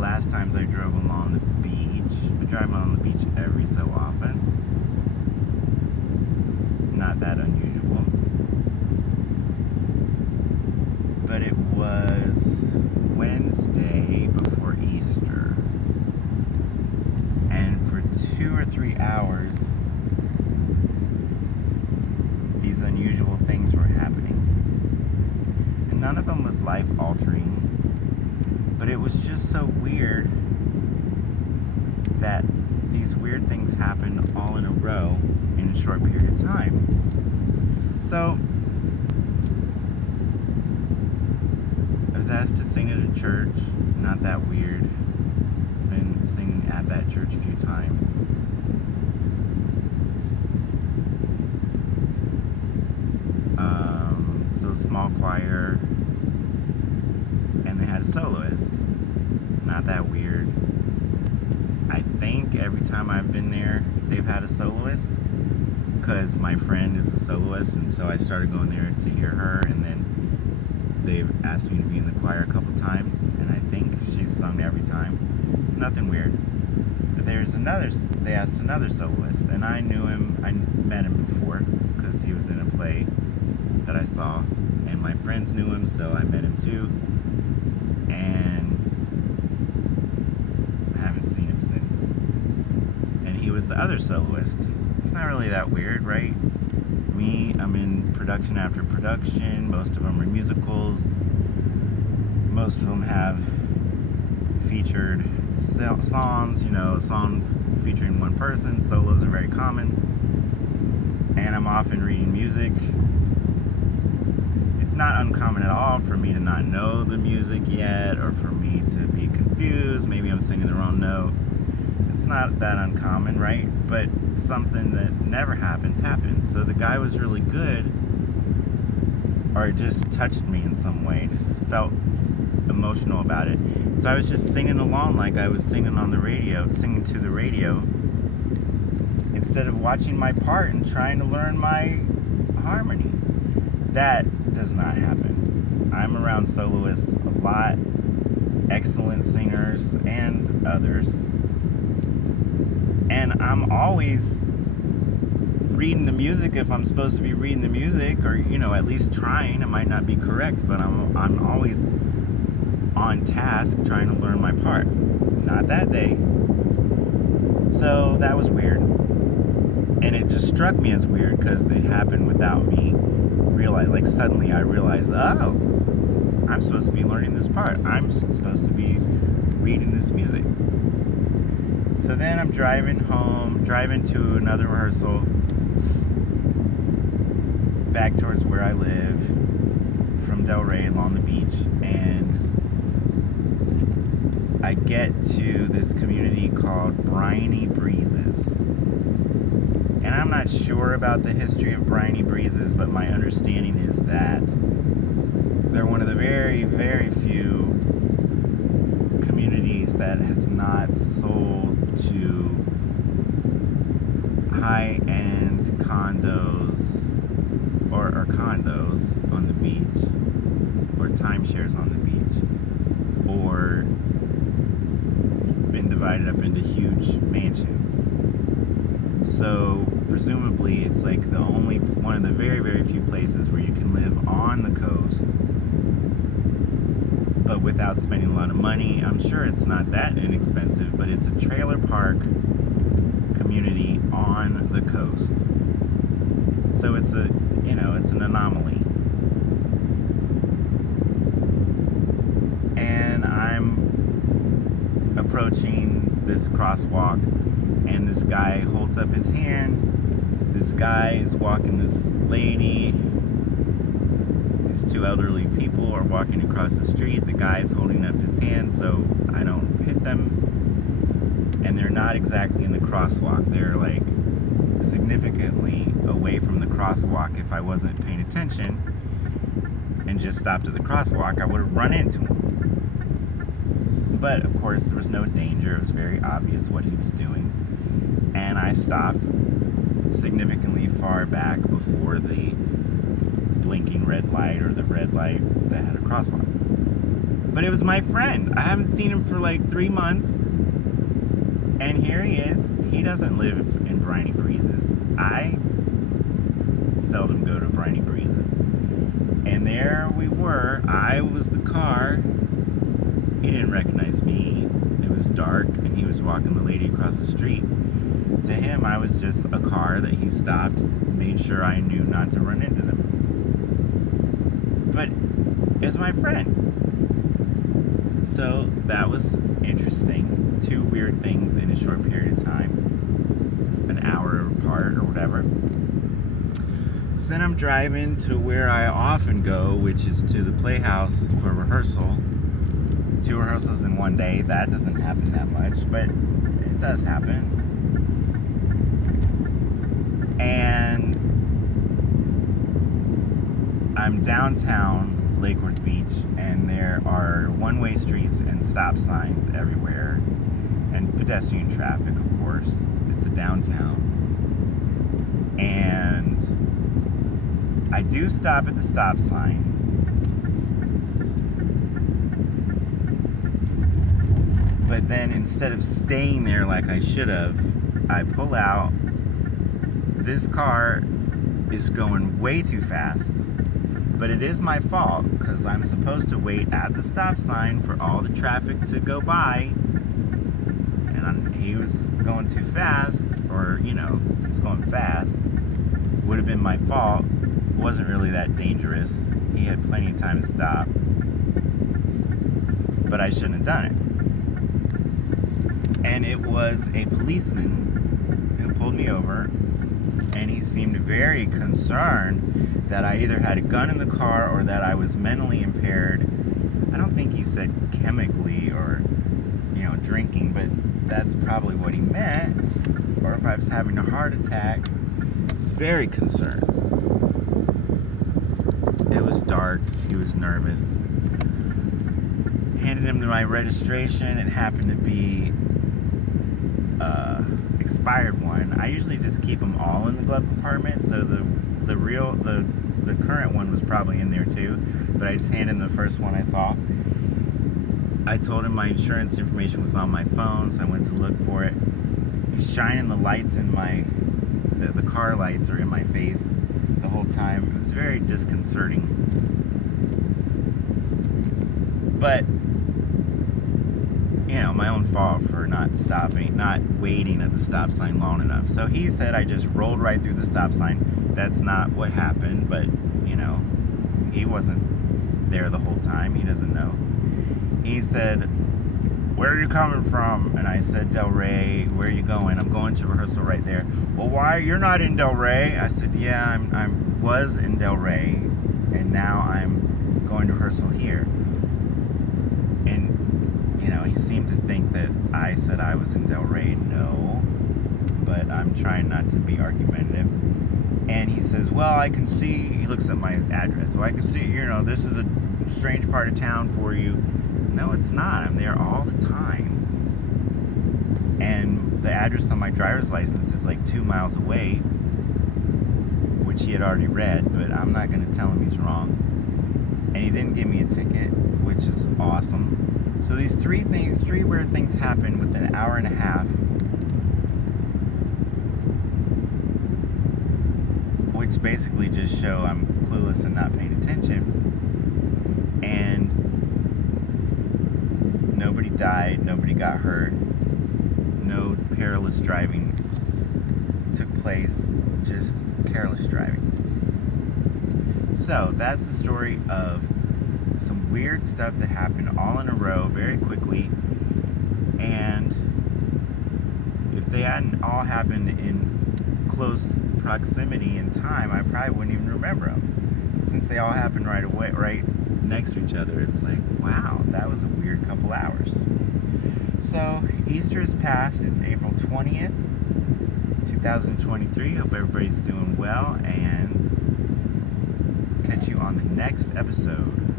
last times I drove along the beach. I drive along the beach every so often. Not that unusual. But it was Wednesday before Easter. And for 2 or 3 hours, these unusual things were happening. And none of them was life-altering. But it was just so weird that these weird things happened all in a row in a short period of time. So, I was asked to sing at a church. Not that weird. Been singing at that church a few times. So a small choir, and they had a soloist. Not that weird. I think every time I've been there, they've had a soloist, because my friend is a soloist, and so I started going there to hear her, and then they've asked me to be in the choir a couple times, and I think she's sung every time. It's nothing weird. But they asked another soloist, and I knew him, I met him before, because he was in a play that I saw, and my friends knew him, so I met him too, and I haven't seen him since. And he was the other soloist. It's not really that weird, right? I'm in production after production. Most of them are musicals. Most of them have featured songs, a song featuring one person. Solos are very common. And I'm often reading music. It's not uncommon at all for me to not know the music yet, or for me to be confused. Maybe I'm singing the wrong note. It's not that uncommon, right? But something that never happens. So the guy was really good, or it just touched me in some way. Just felt emotional about it. So I was just singing along like I was singing on the radio, singing to the radio, instead of watching my part and trying to learn my harmony. That does not happen. I'm around soloists a lot, excellent singers and others, and I'm always reading the music if I'm supposed to be reading the music, or at least trying. It might not be correct, but I'm always on task trying to learn my part. Not that day. So that was weird, and it just struck me as weird because it happened without me realizing. Like, suddenly I realized, oh, I'm supposed to be learning this part. I'm supposed to be reading this music. So then I'm driving to another rehearsal, back towards where I live, from Delray along the beach, and I get to this community called Briny Breezes. And I'm not sure about the history of Briny Breezes, but my understanding is that they're one of the very, very few communities that has not sold to high-end condos or condos on the beach, or timeshares on the beach, or been divided up into huge mansions. So presumably it's like one of the very, very few places where you can live on the coast, but without spending a lot of money. I'm sure it's not that inexpensive, but it's a trailer park community on the coast. So it's an anomaly. And I'm approaching this crosswalk, and this guy holds up his hand. This guy is walking this lady. These two elderly people are walking across the street. The guy's holding up his hand so I don't hit them. And they're not exactly in the crosswalk. They're like significantly away from the crosswalk. If I wasn't paying attention and just stopped at the crosswalk, I would have run into him. But of course there was no danger. It was very obvious what he was doing. And I stopped significantly far back before the blinking red light, or the red light that had a crosswalk. But it was my friend. I haven't seen him for like 3 months. And here he is. He doesn't live in Briny Breezes. I seldom go to Briny Breezes. And there we were. I was the car. He didn't recognize me. It was dark, and he was walking the lady across the street. To him, I was just a car that he stopped, made sure I knew not to run into them. But it was my friend. So that was interesting. 2 weird things in a short period of time. An hour apart or whatever. So then I'm driving to where I often go, which is to the Playhouse for rehearsal. 2 rehearsals in one day. That doesn't happen that much, but it does happen. And I'm downtown Lake Worth Beach, and there are one-way streets and stop signs everywhere, and pedestrian traffic, of course. It's a downtown. And I do stop at the stop sign. But then instead of staying there like I should have, I pull out. This car is going way too fast. But it is my fault, because I'm supposed to wait at the stop sign for all the traffic to go by. And he was going too fast, or, he was going fast. Would have been my fault. It wasn't really that dangerous. He had plenty of time to stop. But I shouldn't have done it. And it was a policeman who pulled me over, and he seemed very concerned that I either had a gun in the car or that I was mentally impaired. I don't think he said chemically or, drinking, but that's probably what he meant. Or if I was having a heart attack. I was very concerned. It was dark. He was nervous. Handed him my registration. It happened to be expired one. I usually just keep them all in the glove compartment, so the current one was probably in there too, but I just handed him the first one I saw. I told him my insurance information was on my phone, so I went to look for it. He's shining the lights in the car lights are in my face the whole time. It was very disconcerting. But my own fault for not waiting at the stop sign long enough. So he said I just rolled right through the stop sign. That's not what happened, but, he wasn't there the whole time. He doesn't know. He said, "Where are you coming from?" And I said, "Delray." "Where are you going?" "I'm going to rehearsal right there." "Well, why? You're not in Delray." I said, "Yeah, I was in Delray, and now I'm going to rehearsal here." And, he seemed to think that I said I was in Delray. No, but I'm trying not to be argumentative. And he says, "Well, I can see," he looks at my address, "so I can see, this is a strange part of town for you." No, it's not. I'm there all the time. And the address on my driver's license is like 2 miles away, which he had already read, but I'm not going to tell him he's wrong. And he didn't give me a ticket, which is awesome. So these 3 weird things happened within an hour and a half, which basically just show I'm clueless and not paying attention. And nobody died, nobody got hurt, no perilous driving took place, just careless driving. So that's the story of some weird stuff that happened all in a row very quickly. And if they hadn't all happened in close proximity in time, I probably wouldn't even remember them. Since they all happened right away, right next to each other, it's like, wow, that was a weird couple hours. So Easter is past. It's April 20th, 2023. Hope everybody's doing well, and catch you on the next episode.